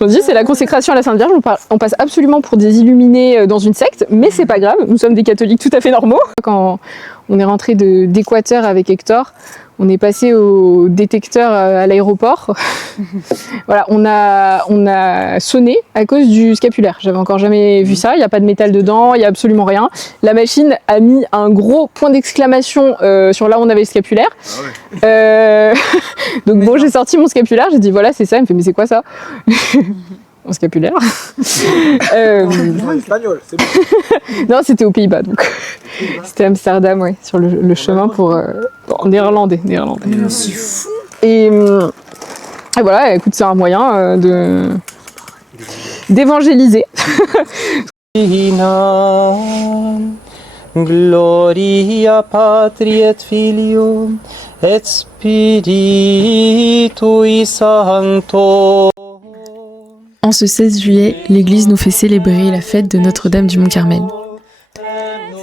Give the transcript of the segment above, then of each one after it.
On dit c'est la consécration à la Sainte Vierge, on passe absolument pour des illuminés dans une secte, mais c'est pas grave, nous sommes des catholiques tout à fait normaux. Quand on est rentré d'Équateur avec Hector, on est passé au détecteur à l'aéroport. Voilà, on a sonné à cause du scapulaire. J'avais encore jamais vu ça, il n'y a pas de métal dedans, il n'y a absolument rien. La machine a mis un gros point d'exclamation sur là où on avait le scapulaire. Ah ouais. Donc bon, j'ai sorti mon scapulaire, j'ai dit voilà, c'est ça. Il me fait mais c'est quoi ça? Mon scapulaire. En espagnol, c'est bon. Non, c'était aux Pays-Bas, donc c'était Amsterdam, ouais, sur le chemin pour néerlandais. C'est fou. Et voilà, écoute, c'est un moyen d'évangéliser. Gloria Patri et Filio et Spiritui Sancto. En ce 16 juillet, l'Église nous fait célébrer la fête de Notre-Dame du Mont-Carmel.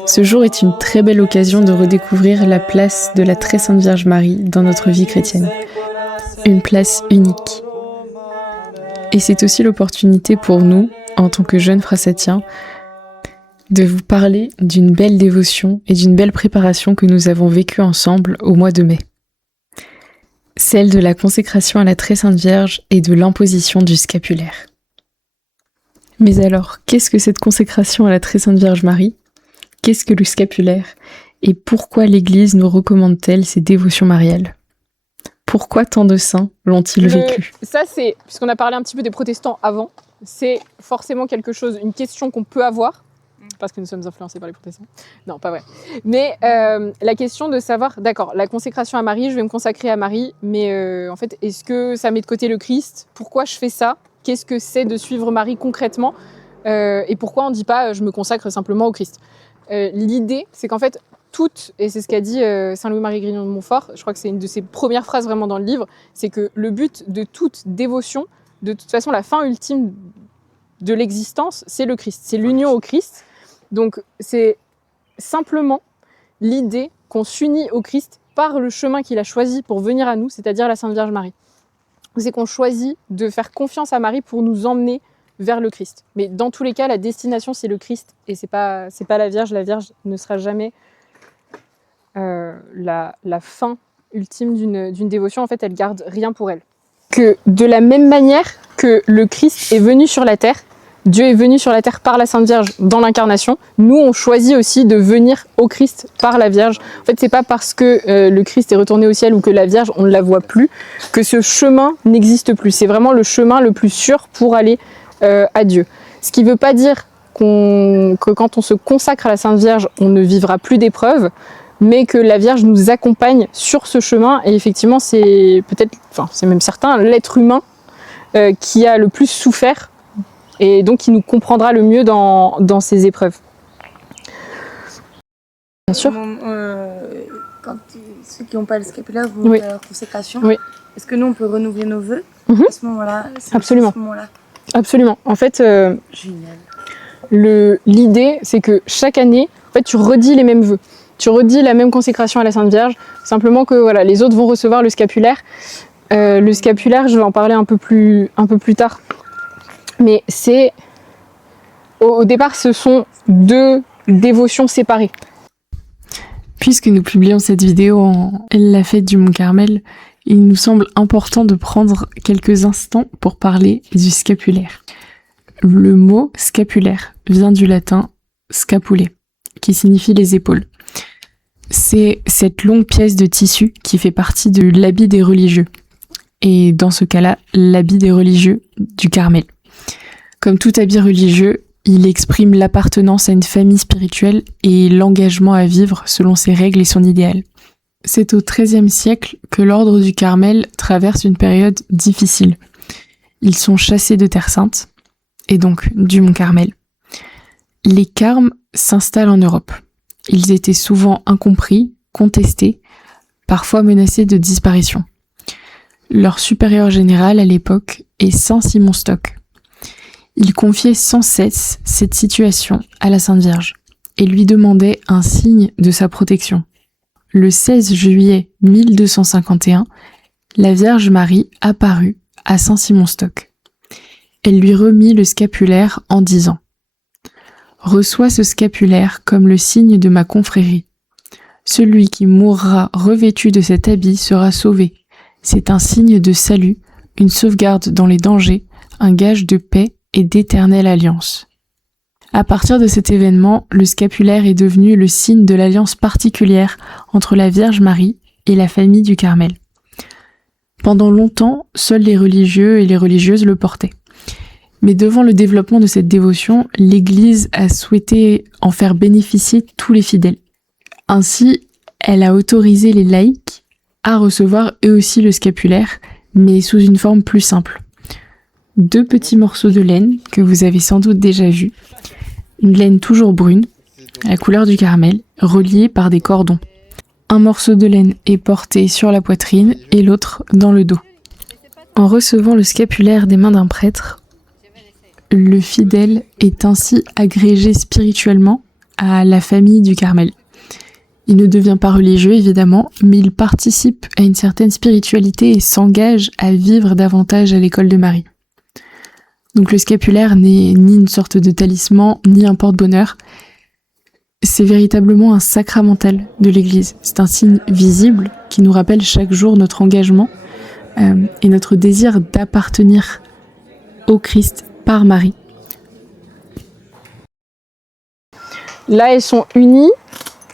Ce jour est une très belle occasion de redécouvrir la place de la Très Sainte Vierge Marie dans notre vie chrétienne. Une place unique. Et c'est aussi l'opportunité pour nous, en tant que jeunes frassatiens, de vous parler d'une belle dévotion et d'une belle préparation que nous avons vécue ensemble au mois de mai. Celle de la consécration à la Très Sainte Vierge et de l'imposition du scapulaire. Mais alors, qu'est-ce que cette consécration à la Très Sainte Vierge Marie ? Qu'est-ce que le scapulaire ? Et pourquoi l'Église nous recommande-t-elle ces dévotions mariales ? Pourquoi tant de saints l'ont-ils vécu ? Ça, c'est, puisqu'on a parlé un petit peu des protestants avant, c'est forcément quelque chose, une question qu'on peut avoir, parce que nous sommes influencés par les protestants. Non, pas vrai. Mais la question de savoir, d'accord, la consécration à Marie, je vais me consacrer à Marie, mais en fait, est-ce que ça met de côté le Christ ? Pourquoi je fais ça ? Qu'est-ce que c'est de suivre Marie concrètement ? Et pourquoi on ne dit pas, je me consacre simplement au Christ ? L'idée, c'est qu'en fait, et c'est ce qu'a dit Saint Louis-Marie Grignon de Montfort, je crois que c'est une de ses premières phrases vraiment dans le livre, c'est que le but de toute dévotion, de toute façon, la fin ultime de l'existence, c'est le Christ, c'est l'union au Christ. Donc c'est simplement l'idée qu'on s'unit au Christ par le chemin qu'il a choisi pour venir à nous, c'est-à-dire la Sainte Vierge Marie. C'est qu'on choisit de faire confiance à Marie pour nous emmener vers le Christ. Mais dans tous les cas, la destination, c'est le Christ et c'est pas la Vierge. La Vierge ne sera jamais la fin ultime d'une dévotion. En fait, elle garde rien pour elle. Que de la même manière que le Christ est venu sur la terre, Dieu est venu sur la terre par la Sainte Vierge dans l'incarnation. Nous, on choisit aussi de venir au Christ par la Vierge. En fait, c'est pas parce que le Christ est retourné au ciel ou que la Vierge, on ne la voit plus, que ce chemin n'existe plus. C'est vraiment le chemin le plus sûr pour aller à Dieu. Ce qui ne veut pas dire que quand on se consacre à la Sainte Vierge, on ne vivra plus d'épreuves, mais que la Vierge nous accompagne sur ce chemin. Et effectivement, c'est même certain, l'être humain qui a le plus souffert et donc qui nous comprendra le mieux dans ces épreuves. Bien sûr. Quand ceux qui n'ont pas le scapulaire vont à leur consécration, est-ce que nous on peut renouveler nos vœux à ce moment-là? Absolument. À ce moment-là. Absolument. En fait, génial. L'idée, c'est que chaque année, en fait, tu redis les mêmes vœux. Tu redis la même consécration à la Sainte Vierge, simplement que voilà, les autres vont recevoir le scapulaire. Le scapulaire, je vais en parler un peu plus tard. Mais au départ, ce sont deux dévotions séparées. Puisque nous publions cette vidéo en la fête du Mont-Carmel, il nous semble important de prendre quelques instants pour parler du scapulaire. Le mot scapulaire vient du latin scapule, qui signifie les épaules. C'est cette longue pièce de tissu qui fait partie de l'habit des religieux. Et dans ce cas-là, l'habit des religieux du Carmel. Comme tout habit religieux, il exprime l'appartenance à une famille spirituelle et l'engagement à vivre selon ses règles et son idéal. C'est au XIIIe siècle que l'ordre du Carmel traverse une période difficile. Ils sont chassés de Terre Sainte, et donc du Mont Carmel. Les carmes s'installent en Europe. Ils étaient souvent incompris, contestés, parfois menacés de disparition. Leur supérieur général à l'époque est Saint Simon Stock. Il confiait sans cesse cette situation à la Sainte Vierge et lui demandait un signe de sa protection. Le 16 juillet 1251, la Vierge Marie apparut à Saint Simon Stock. elle lui remit le scapulaire en disant « Reçois ce scapulaire comme le signe de ma confrérie. Celui qui mourra revêtu de cet habit sera sauvé. C'est un signe de salut, une sauvegarde dans les dangers, un gage de paix et d'éternelle alliance. » À partir de cet événement, le scapulaire est devenu le signe de l'alliance particulière entre la Vierge Marie et la famille du Carmel. Pendant longtemps, seuls les religieux et les religieuses le portaient. Mais devant le développement de cette dévotion, l'Église a souhaité en faire bénéficier tous les fidèles. Ainsi, elle a autorisé les laïcs à recevoir eux aussi le scapulaire, mais sous une forme plus simple. 2 petits morceaux de laine que vous avez sans doute déjà vus, une laine toujours brune, à la couleur du Carmel, reliée par des cordons. Un morceau de laine est porté sur la poitrine et l'autre dans le dos. En recevant le scapulaire des mains d'un prêtre, le fidèle est ainsi agrégé spirituellement à la famille du Carmel. Il ne devient pas religieux évidemment, mais il participe à une certaine spiritualité et s'engage à vivre davantage à l'école de Marie. Donc le scapulaire n'est ni une sorte de talisman, ni un porte-bonheur. C'est véritablement un sacramental de l'Église. C'est un signe visible qui nous rappelle chaque jour notre engagement et notre désir d'appartenir au Christ par Marie. Là, elles sont unies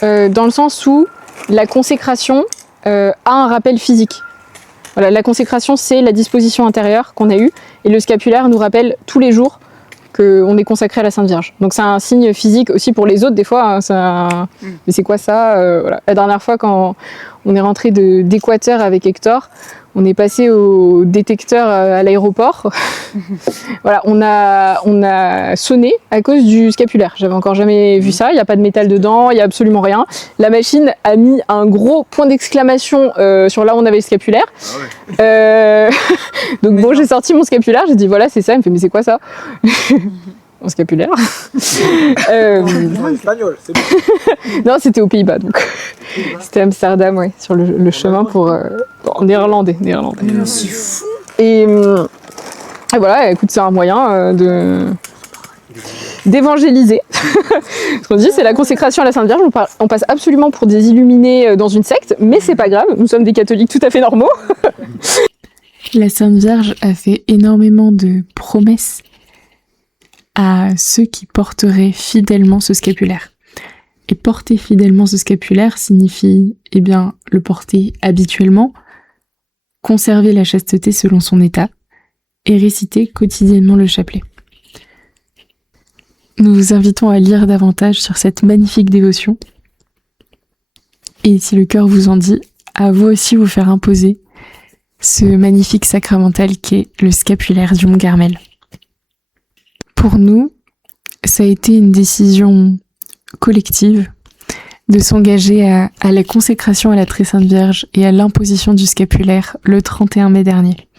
dans le sens où la consécration a un rappel physique. Voilà, la consécration, c'est la disposition intérieure qu'on a eue, et le scapulaire nous rappelle tous les jours qu'on est consacré à la Sainte Vierge. Donc c'est un signe physique aussi pour les autres, des fois. Hein, mais c'est quoi ça voilà. La dernière fois, quand on est rentré d'Équateur avec Hector, on est passé au détecteur à l'aéroport. Voilà, on a sonné à cause du scapulaire. J'avais encore jamais vu ça. Il n'y a pas de métal dedans, il n'y a absolument rien. La machine a mis un gros point d'exclamation sur là où on avait le scapulaire. Ah ouais. Donc bon, j'ai sorti mon scapulaire, j'ai dit voilà, c'est ça. Il me fait mais c'est quoi ça? Mon scapulaire. Espagnol, c'est bon. Non, c'était aux Pays-Bas, donc. C'était Amsterdam, ouais, sur le chemin pour en néerlandais. C'est fou. Et voilà, écoute, c'est un moyen d'évangéliser. Ce qu'on dit, c'est la consécration à la Sainte Vierge. On passe absolument pour des illuminés dans une secte, mais c'est pas grave. Nous sommes des catholiques tout à fait normaux. La Sainte Vierge a fait énormément de promesses à ceux qui porteraient fidèlement ce scapulaire. Et porter fidèlement ce scapulaire signifie, le porter habituellement, conserver la chasteté selon son état, et réciter quotidiennement le chapelet. Nous vous invitons à lire davantage sur cette magnifique dévotion, et si le cœur vous en dit, à vous aussi vous faire imposer ce magnifique sacramental qu'est le scapulaire du Mont Carmel. Pour nous, ça a été une décision collective de s'engager à la consécration à la Très Sainte Vierge et à l'imposition du scapulaire le 31 mai dernier.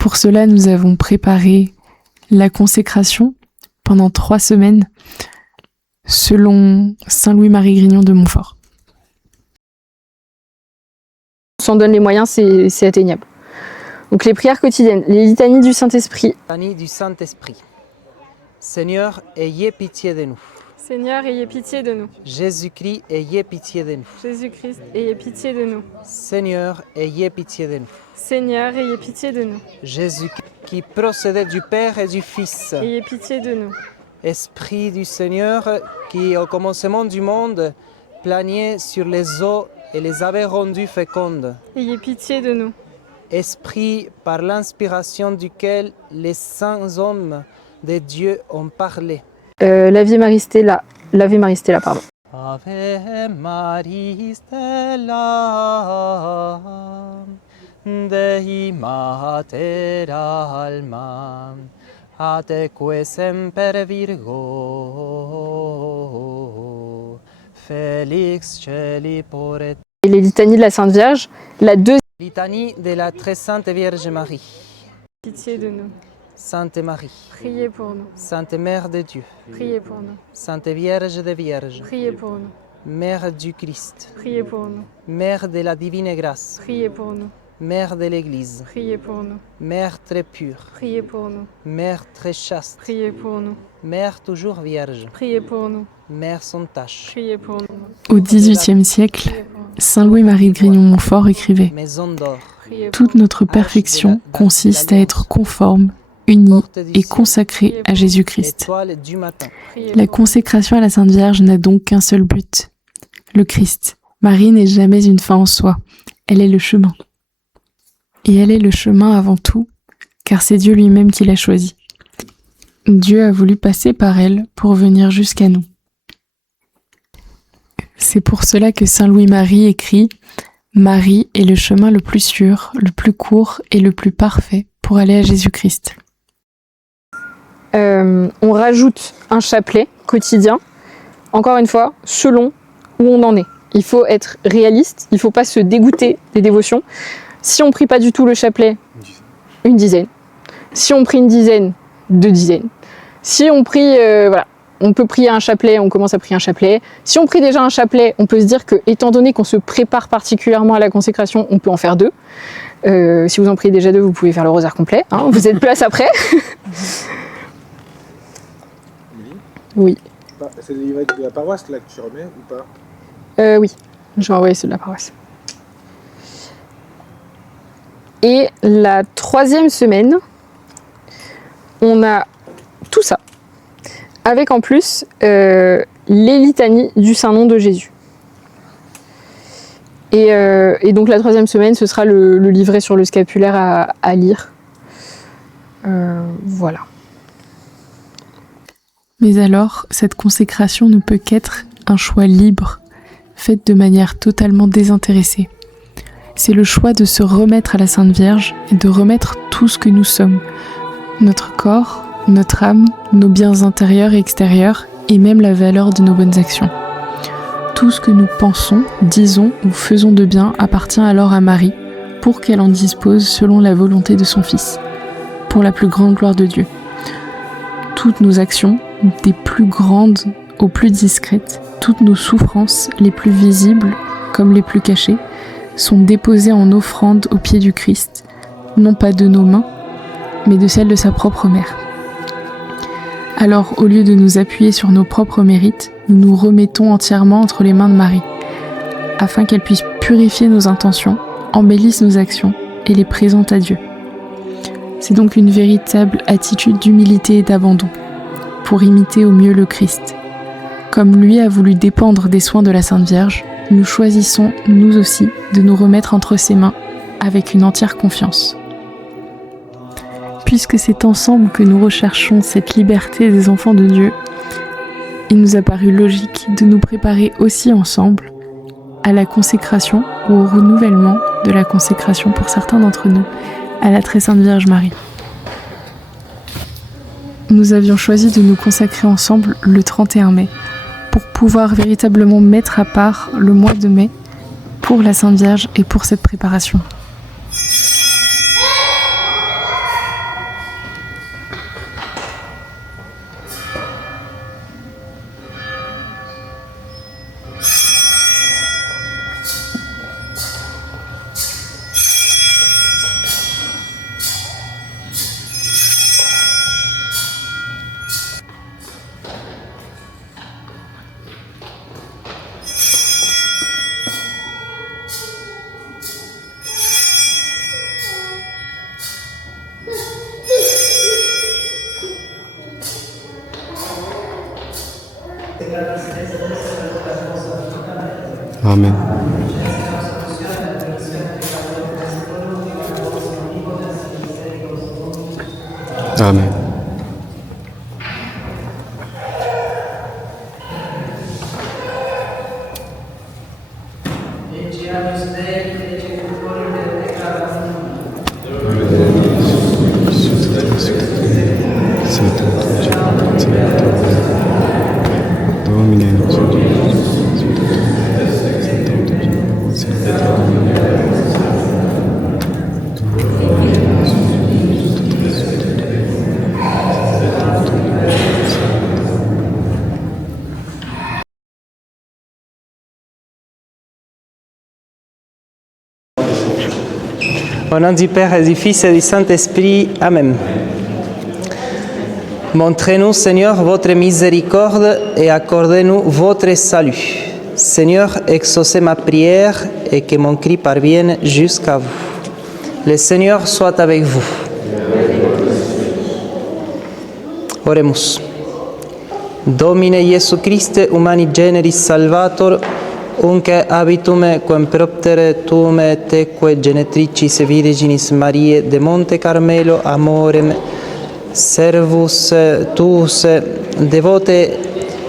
Pour cela, nous avons préparé la consécration pendant 3 semaines selon Saint Louis-Marie Grignon de Montfort. On s'en donne les moyens, c'est atteignable. Donc les prières quotidiennes, les litanies du Saint-Esprit. Litanie du Saint-Esprit. Seigneur, ayez pitié de nous. Seigneur, ayez pitié de nous. Jésus-Christ, ayez pitié de nous. Jésus-Christ, ayez pitié de nous. Seigneur, ayez pitié de nous. Seigneur, ayez pitié de nous. Jésus qui procédait du Père et du Fils. Ayez pitié de nous. Esprit du Seigneur qui, au commencement du monde, planiez sur les eaux et les avait rendues fécondes. Ayez pitié de nous. Esprit par l'inspiration duquel les saints hommes de Dieu ont parlé. L'Ave Marie Stella, pardon. Ave Maria Stella, Dei Mater Alma, ateque semper Virgo, Felix celi poret. Et les litanies de la Sainte Vierge, la deuxième. Litanie de la très sainte Vierge Marie. Pitié de nous. Sainte Marie. Priez pour nous. Sainte Mère de Dieu. Priez pour nous. Sainte Vierge des Vierges. Priez pour nous. Mère du Christ. Priez pour nous. Mère de la divine grâce. Priez pour nous. Mère de l'Église, priez pour nous. Mère très pure, Priez pour nous. Mère très chaste, Priez pour nous. Mère toujours vierge, Priez pour nous. Mère sans tache, Priez pour nous. Au XVIIIe siècle, Saint Louis-Marie de Grignon-Montfort écrivait Maison d'or, Priez « Toute notre perfection consiste à être conforme, unie porte du et ciel, consacrée à Jésus-Christ. étoile du matin. La consécration à la Sainte Vierge n'a donc qu'un seul but, le Christ. Marie n'est jamais une fin en soi, elle est le chemin. Et elle est le chemin avant tout, car c'est Dieu lui-même qui l'a choisi. Dieu a voulu passer par elle pour venir jusqu'à nous. C'est pour cela que Saint Louis-Marie écrit « Marie est le chemin le plus sûr, le plus court et le plus parfait pour aller à Jésus-Christ ». On rajoute un chapelet quotidien, encore une fois, selon où on en est. Il faut être réaliste, il ne faut pas se dégoûter des dévotions. Si on ne prie pas du tout le chapelet, une dizaine. Si on prie une dizaine, 2 dizaines. Si on prie, voilà, on peut prier un chapelet, on commence à prier un chapelet. Si on prie déjà un chapelet, on peut se dire que, étant donné qu'on se prépare particulièrement à la consécration, on peut en faire 2. Si vous en priez déjà 2, vous pouvez faire le rosaire complet. Hein, vous êtes place après. Oui. C'est le livret de la paroisse là que tu remets ou pas? Oui, je vais envoyer ceux de la paroisse. Et la 3e semaine, on a tout ça, avec en plus les litanies du Saint-Nom de Jésus. Et donc la 3e semaine, ce sera le livret sur le scapulaire à lire. Voilà. Mais alors, cette consécration ne peut qu'être un choix libre, fait de manière totalement désintéressée. C'est le choix de se remettre à la Sainte Vierge et de remettre tout ce que nous sommes. Notre corps, notre âme, nos biens intérieurs et extérieurs, et même la valeur de nos bonnes actions. Tout ce que nous pensons, disons ou faisons de bien appartient alors à Marie, pour qu'elle en dispose selon la volonté de son Fils, pour la plus grande gloire de Dieu. Toutes nos actions, des plus grandes aux plus discrètes, toutes nos souffrances, les plus visibles comme les plus cachées, sont déposées en offrande au pied du Christ, non pas de nos mains, mais de celles de sa propre mère. Alors, au lieu de nous appuyer sur nos propres mérites, nous nous remettons entièrement entre les mains de Marie, afin qu'elle puisse purifier nos intentions, embellisse nos actions et les présente à Dieu. C'est donc une véritable attitude d'humilité et d'abandon, pour imiter au mieux le Christ. Comme lui a voulu dépendre des soins de la Sainte Vierge, nous choisissons, nous aussi, de nous remettre entre ses mains avec une entière confiance. Puisque c'est ensemble que nous recherchons cette liberté des enfants de Dieu, il nous a paru logique de nous préparer aussi ensemble à la consécration ou au renouvellement de la consécration pour certains d'entre nous à la Très Sainte Vierge Marie. Nous avions choisi de nous consacrer ensemble le 31 mai pour pouvoir véritablement mettre à part le mois de mai pour la Sainte Vierge et pour cette préparation. Amen. Amen. Au nom du Père et du Fils et du Saint-Esprit. Amen. Montrez-nous, Seigneur, votre miséricorde et accordez-nous votre salut. Seigneur, exaucez ma prière et que mon cri parvienne jusqu'à vous. Le Seigneur soit avec vous. Oremus. Domine Iesu Christe, humani generis salvator, unque habitum quem proptere tuum teque genetricis Virginis Mariae de Monte Carmelo amorem servus tuus devote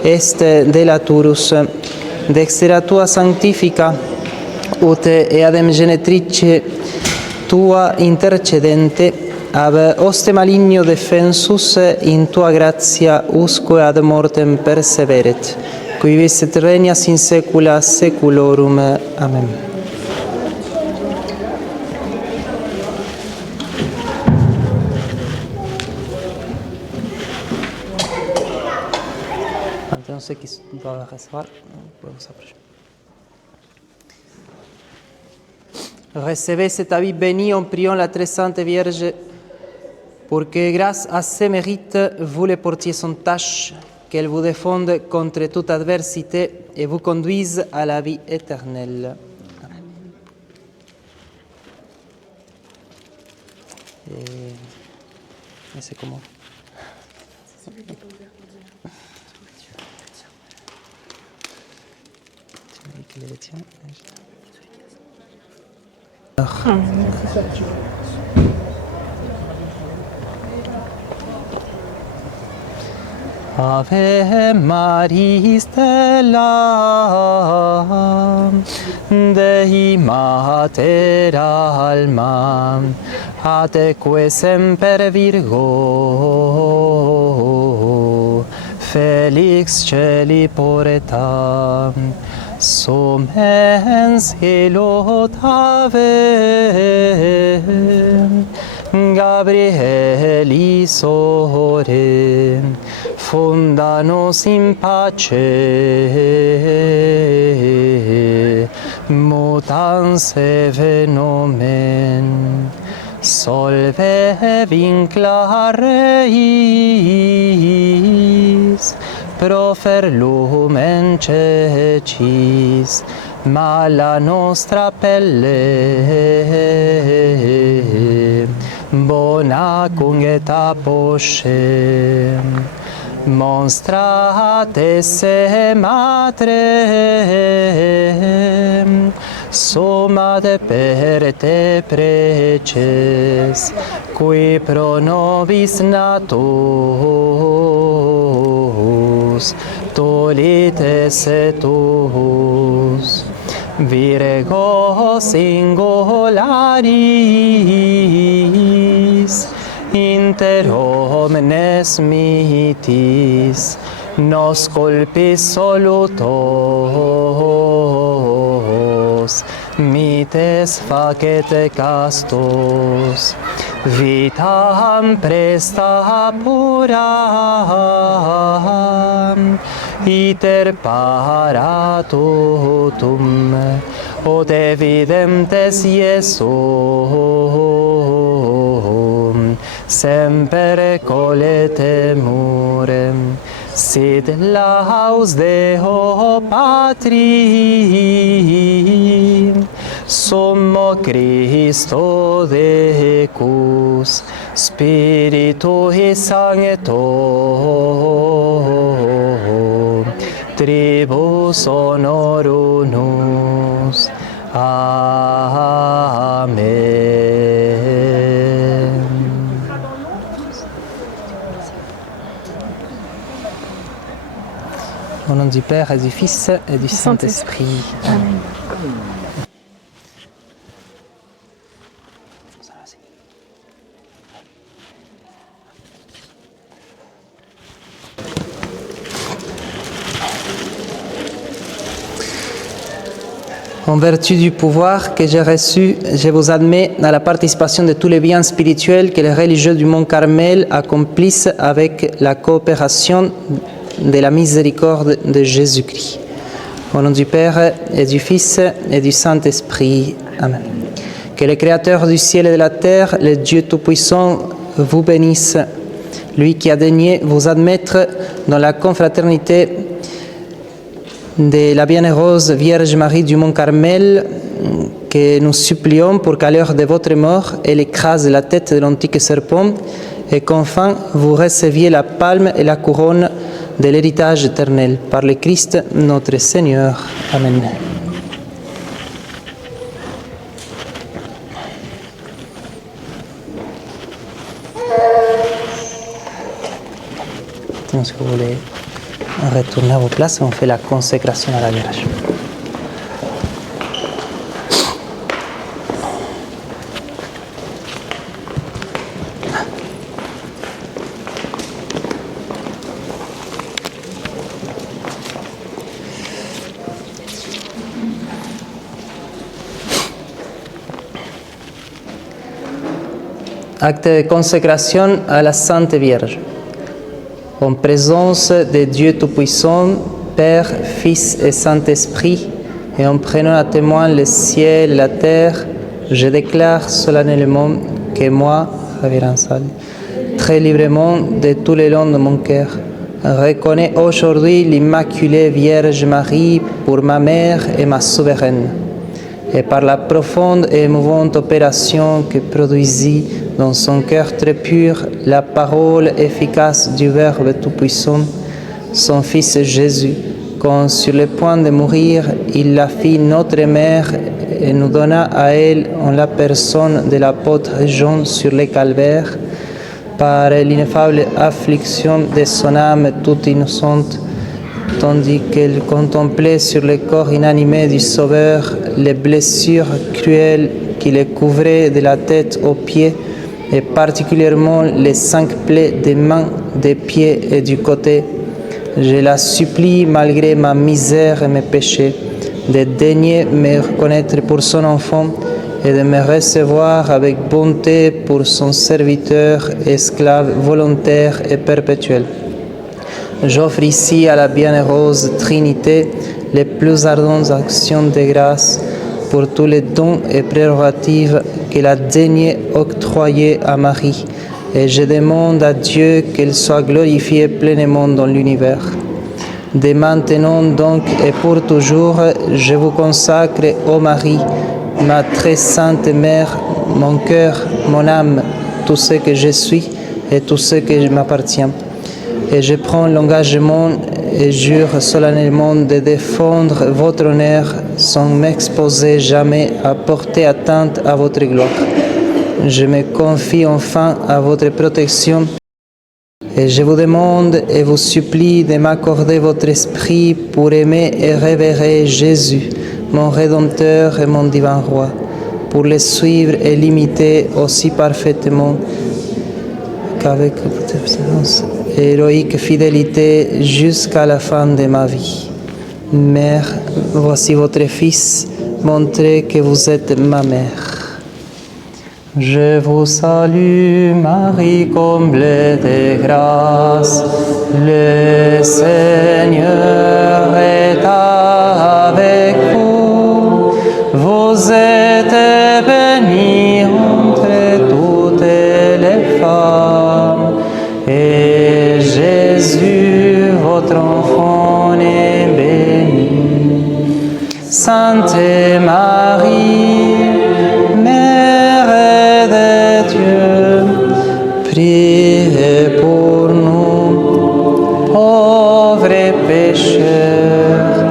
est delaturus, dextera tua sanctifica, ut eadem genetrice tua intercedente, ab oste maligno defensus in tua gratia usque ad mortem perseveret, qui vis et regnas in saecula saeculorum. Amen. Maintenant, ceux qui doivent recevoir, vous pouvez vous approcher. Recevez cet habit béni en priant la très sainte Vierge pour que, grâce à ses mérites, vous le portiez sans tâche, qu'elle vous défende contre toute adversité et vous conduise à la vie éternelle. Amen. Et c'est comment? C'est celui qui est ouvert pour dire. Tu m'as dit qu'il est le tien. Ave Maria stella Dei mater alma, ateque semper Virgo, felix celi porta, sumens illo tave, Gabrielis ore, funda nos in pace, mutans venomen, solve vincla reis, profer lumen cecis, mala nostra pelle, bona cungeta posce, monstrate se matre, summa de per te preces, qui pro nobis natus, tolites etus, Virgo singularis, inter homines mitis, nos culpis solutos, mites facete castos, vitam presta puram, iter paratutum, od evidentes Iesum, semper coletemurem, sit laus Deo Patri, Summo Christo Decus, Spiritui Sancto, Tribus honorum nos. Amen. Au nom du Père et du Fils et du Saint-Esprit. Amen. En vertu du pouvoir que j'ai reçu, je vous admets à la participation de tous les biens spirituels que les religieux du Mont Carmel accomplissent avec la coopération de la miséricorde de Jésus-Christ. Au nom du Père et du Fils et du Saint-Esprit. Amen. Que le Créateur du ciel et de la terre, le Dieu Tout-Puissant, vous bénisse, lui qui a daigné vous admettre dans la confraternité de la bienheureuse Vierge Marie du Mont Carmel, que nous supplions pour qu'à l'heure de votre mort, elle écrase la tête de l'antique serpent et qu'enfin vous receviez la palme et la couronne de l'héritage éternel. Par le Christ notre Seigneur. Amen. Si vous voulez retourner à vos places, on fait la consécration à la Vierge. Acte de consécration à la Sainte Vierge. En présence de Dieu Tout-Puissant, Père, Fils et Saint-Esprit, et en prenant à témoin le ciel et la terre, je déclare solennellement que moi, très librement de tous les longs de mon cœur, reconnais aujourd'hui l'Immaculée Vierge Marie pour ma mère et ma souveraine. Et par la profonde et émouvante opération que produisit dans son cœur très pur la parole efficace du Verbe Tout-Puissant, son Fils Jésus, quand sur le point de mourir, il la fit notre mère et nous donna à elle en la personne de l'apôtre Jean sur le calvaire, par l'ineffable affliction de son âme toute innocente, tandis qu'elle contemplait sur le corps inanimé du Sauveur les blessures cruelles qui le couvraient de la tête aux pieds, et particulièrement les 5 plaies des mains, des pieds et du côté. Je la supplie, malgré ma misère et mes péchés, de daigner me reconnaître pour son enfant et de me recevoir avec bonté pour son serviteur, esclave volontaire et perpétuel. J'offre ici à la bienheureuse Trinité les plus ardentes actions de grâce pour tous les dons et prérogatives qu'elle a daigné octroyer à Marie, et je demande à Dieu qu'elle soit glorifiée pleinement dans l'univers. Dès maintenant donc et pour toujours, je vous consacre, ô Marie, ma très sainte Mère, mon cœur, mon âme, tout ce que je suis et tout ce que m'appartient. Et je prends l'engagement et jure solennellement de défendre votre honneur sans m'exposer jamais à porter atteinte à votre gloire. Je me confie enfin à votre protection et je vous demande et vous supplie de m'accorder votre esprit pour aimer et révérer Jésus, mon Rédempteur et mon divin Roi, pour le suivre et l'imiter aussi parfaitement qu'avec votre présence et héroïque fidélité jusqu'à la fin de ma vie. Mère, voici votre Fils, montrez que vous êtes ma mère. Je vous salue, Marie, comblée de grâce, le Seigneur est avec vous. Vous êtes bénie entre toutes les femmes, et Jésus, votre enfant, est béni. Sainte Marie, Mère de Dieu, priez pour nous, pauvres pécheurs,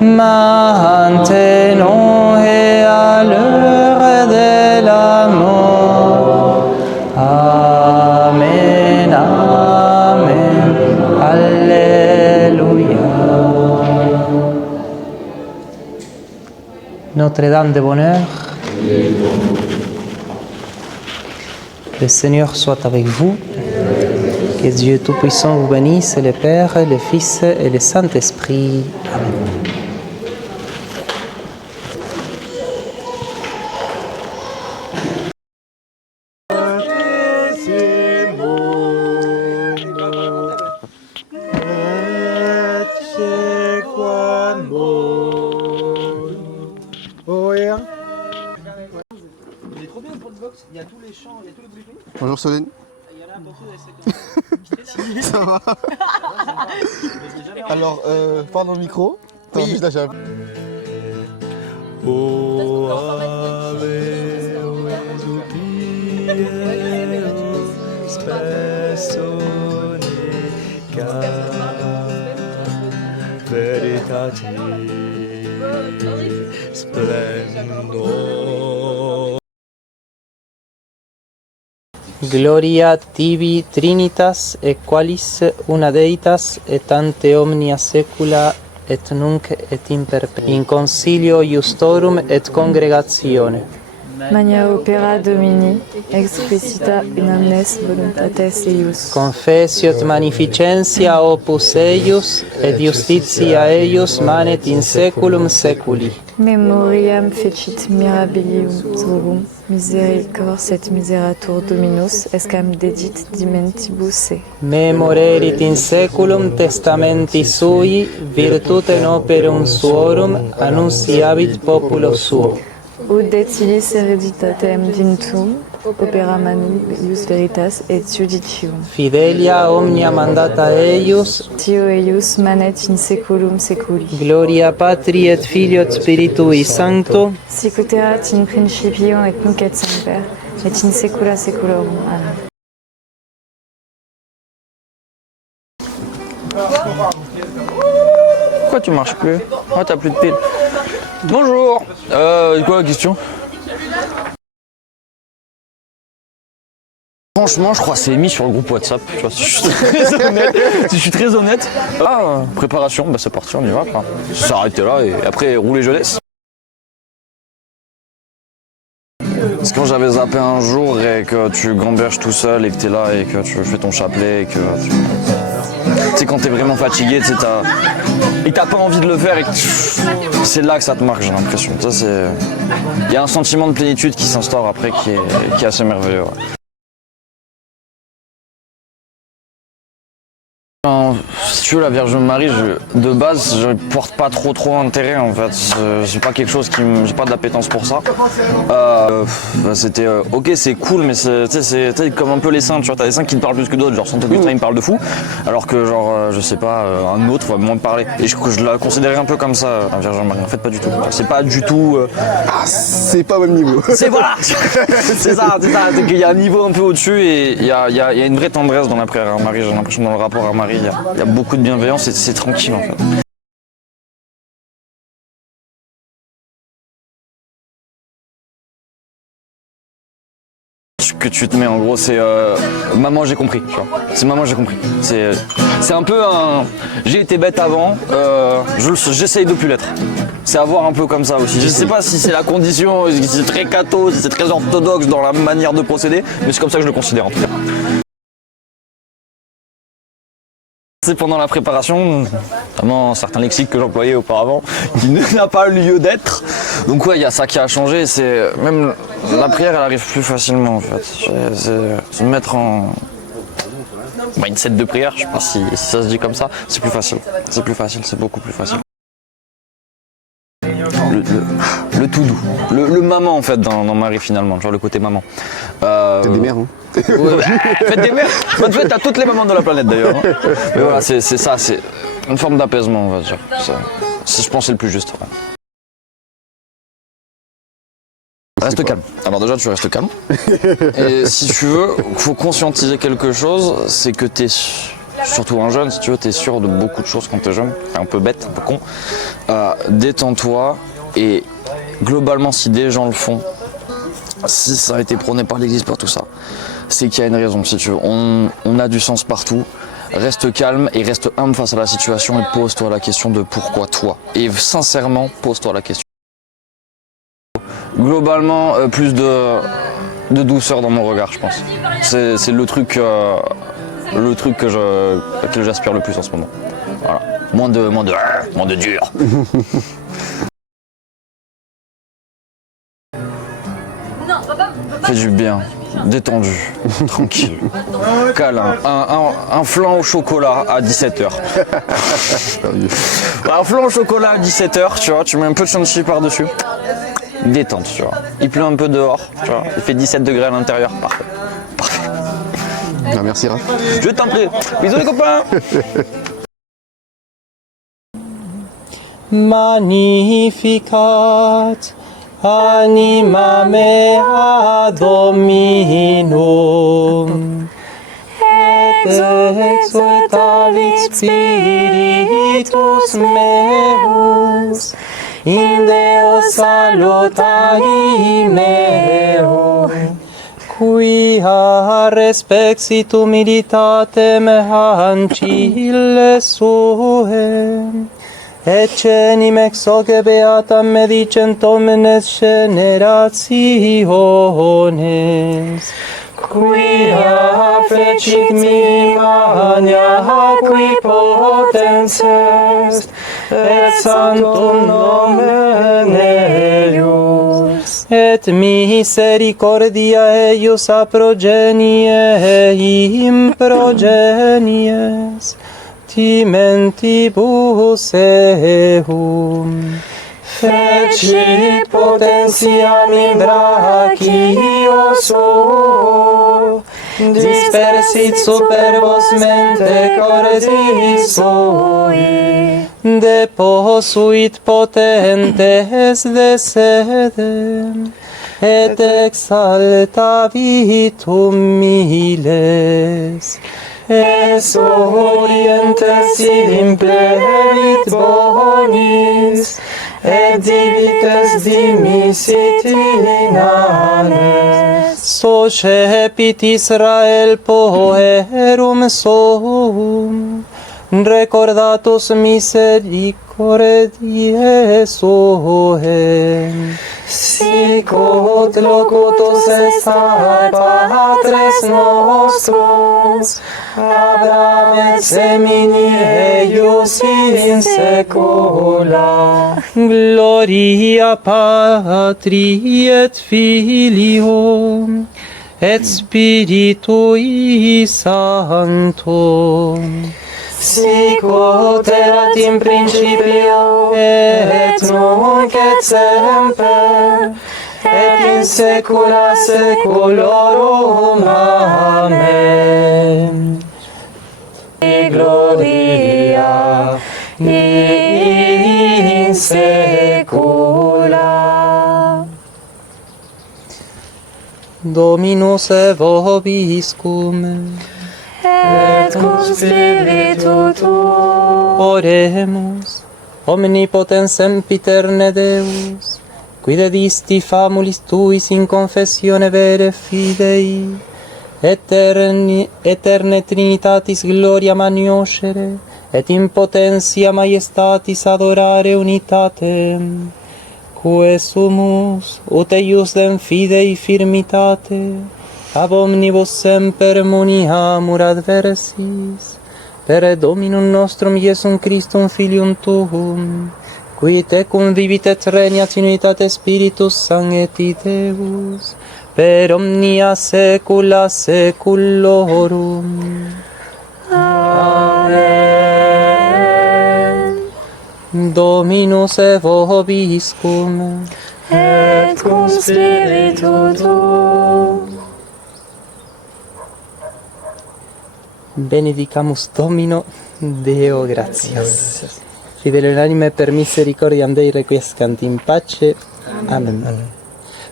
maintenant et à l'heure de la mort. Amen, Amen, Alléluia. Notre-Dame de bonheur, le Seigneur soit avec vous. Que Dieu Tout-Puissant vous bénisse, le Père, le Fils et le Saint-Esprit. Amen. Bonjour Solène. Ça va? Alors, parle dans le micro. T'as envie de la chave. Gloria tibi trinitas et qualis una deitas et ante omnia secula et nunc et in perpetuum. In concilio justorum et congregatione. Magna opera Domini, explicita in omnes voluntates eius. Confessiot magnificentia opus eius, et justitia eius manet in saeculum saeculi. Memoriam fecit mirabilium turum, misericors et miseratur Dominus, escam dedit dimentibus se. Memorerit in saeculum testamenti sui, virtutem operum suorum, annunciabit populo suo. Ut decilis hereditatem dintum, opera manius veritas et judicium. Fidelia omnia mandata eius, Tio eius manet in saeculum saeculi. gloria Patri et Filio et Spiritui Sancto, Sic ut erat in principio et nunc et semper, et in saecula saeculorum. Amen. Pourquoi tu marches plus? Oh, t'as plus de piles. Bonjour. Quoi la question? Franchement, je crois que c'est mis sur le groupe WhatsApp. Tu vois, si je suis très honnête. Si je suis très honnête. Ah, préparation, bah c'est parti, on y va. Quoi. Ça arrêté là et après rouler je laisse. C'est quand j'avais zappé un jour et que tu gamberges tout seul et que t'es là et que tu fais ton chapelet et que tu sais quand t'es vraiment fatigué, et t'as pas envie de le faire et que c'est là que ça te marque, j'ai l'impression. Ça c'est, il y a un sentiment de plénitude qui s'instaure après qui est assez merveilleux. Ouais. Si tu veux, la Vierge Marie, de base, je porte pas trop intérêt en fait. C'est pas quelque chose qui j'ai pas d'appétence pour ça. C'était ok, c'est cool, mais c'est comme un peu les saints, tu vois, t'as des saints qui te parlent plus que d'autres, genre Saint Augustin il me parle de fou, alors que genre, je sais pas, un autre va moins me parler. Et je la considérais un peu comme ça, la Vierge Marie. En fait, pas du tout. C'est pas du tout. Ah, c'est pas au même niveau. C'est voilà, c'est ça. C'est qu'il y a un niveau un peu au-dessus et il y a une vraie tendresse dans la prière à Marie. J'ai l'impression dans le rapport à Marie, il y a beaucoup de bienveillance et c'est tranquille en fait. Ce que tu te mets en gros c'est maman j'ai compris, tu vois. C'est maman j'ai compris. C'est un peu un j'ai été bête avant, j'essaye de plus l'être. C'est à voir un peu comme ça aussi. Je sais pas si c'est la condition, si c'est très catho, si c'est très orthodoxe dans la manière de procéder, mais c'est comme ça que je le considère en tout cas. C'est pendant la préparation, notamment certains lexiques que j'employais auparavant, qui n'a pas lieu d'être. Donc ouais, il y a ça qui a changé. C'est même la prière, elle arrive plus facilement en fait. C'est se mettre en mindset de prière. Je sais pas si ça se dit comme ça. C'est plus facile. C'est plus facile. C'est beaucoup plus facile. Le tout doux, le maman en fait dans Marie finalement, genre le côté maman. T'as des mères, hein. Ouais, faites des mères. En fait, t'as toutes les mamans de la planète d'ailleurs. Hein. Mais voilà, c'est ça, c'est une forme d'apaisement, on va dire. Je pense que c'est le plus juste. Ouais. Reste calme. Alors déjà, tu restes calme. Et si tu veux, faut conscientiser quelque chose, c'est que t'es surtout un jeune, si tu veux, t'es sûr de beaucoup de choses quand t'es jeune. C'est un peu bête, un peu con. Détends-toi et globalement, si des gens le font, si ça a été prôné par l'Église, par tout ça, c'est qu'il y a une raison, si tu veux. On a du sens partout. Reste calme et reste humble face à la situation et pose-toi la question de pourquoi toi. Et sincèrement, pose-toi la question. Globalement, plus de douceur dans mon regard, je pense. C'est le truc que j'aspire le plus en ce moment. Voilà. Moins de dur. Fais du bien, détendu, tranquille, câlin, un flan au chocolat à 17h. Un flan au chocolat à 17h, tu vois, tu mets un peu de chantilly par-dessus. détente, tu vois. Il pleut un peu dehors, tu vois. Il fait 17 degrés à l'intérieur, parfait. Ah, merci Raph. Je t'en prie. Bisous les copains. Magnificat anima mea Dominum, et exultavit spiritus meus, in Deo salutari meo, quia respeksit humilitatem ancille suem, Eccenim ex hoc beatam medicent omnes generationes, quia fecit mania qui potens est, et sanctum nomen eius, et misericordia eius a progenie improgenies, Timentibus eum, fecit potentiam in brachio suo, dispersit super vos mente cordis sui, deposuit potentes de sedem, et exaltavit humiles. Es orientes id implevit bonis, et divites dimisit in anes. Socepit Israel poerum suum, recordatus misericordiae suem. Sicut locutus est ad patres nostros, Abraham et semini eius in saecula. Gloria Patri et Filio et Spiritui Sancto. Sicut erat in principio et nunc et semper et in saecula saeculorum. Amen. Gloria in saecula. Dominus vobiscum, et cum spiritu tuo. Oremus. Omnipotens sempiterne Deus, qui dedisti famulis tuis in confessione vere fidei, eterne Trinitatis gloria magnoscere, et in potentia majestatis adorare unitatem, quae sumus, ut eiusdem fidei firmitate, ab omnibus semper muniamur adversis, per Dominum nostrum Iesum Christum Filium Tuum, qui tecum vivit et regnat in unitate Spiritus Sancti Deus, per omnia saecula saeculorum. Amen. Dominus vobiscum, et cum spiritu tuo. Benedicamus Domino, Deo gratias. Fidele unanime per misericordiam Dei requiescant in pace. Amen.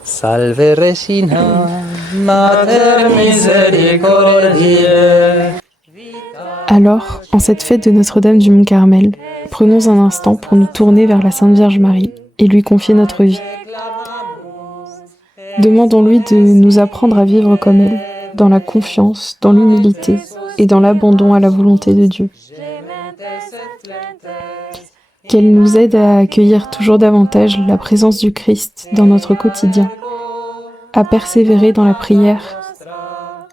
Salve Regina, Mater misericordiae. Alors, en cette fête de Notre-Dame du Mont-Carmel, prenons un instant pour nous tourner vers la Sainte Vierge Marie et lui confier notre vie. Demandons-lui de nous apprendre à vivre comme elle, dans la confiance, dans l'humilité et dans l'abandon à la volonté de Dieu. Qu'elle nous aide à accueillir toujours davantage la présence du Christ dans notre quotidien, à persévérer dans la prière,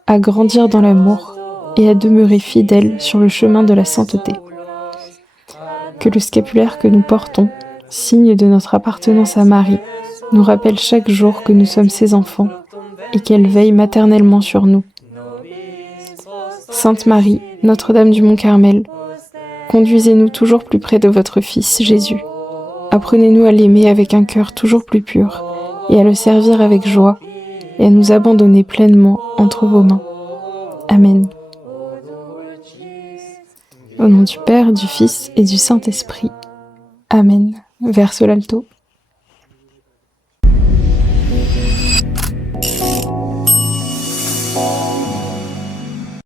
à grandir dans l'amour et à demeurer fidèles sur le chemin de la sainteté. Que le scapulaire que nous portons, signe de notre appartenance à Marie, nous rappelle chaque jour que nous sommes ses enfants et qu'elle veille maternellement sur nous. Sainte Marie, Notre-Dame du Mont-Carmel, conduisez-nous toujours plus près de votre Fils, Jésus. Apprenez-nous à l'aimer avec un cœur toujours plus pur et à le servir avec joie, et à nous abandonner pleinement entre vos mains. Amen. Au nom du Père, du Fils et du Saint-Esprit. Amen. Verse l'alto.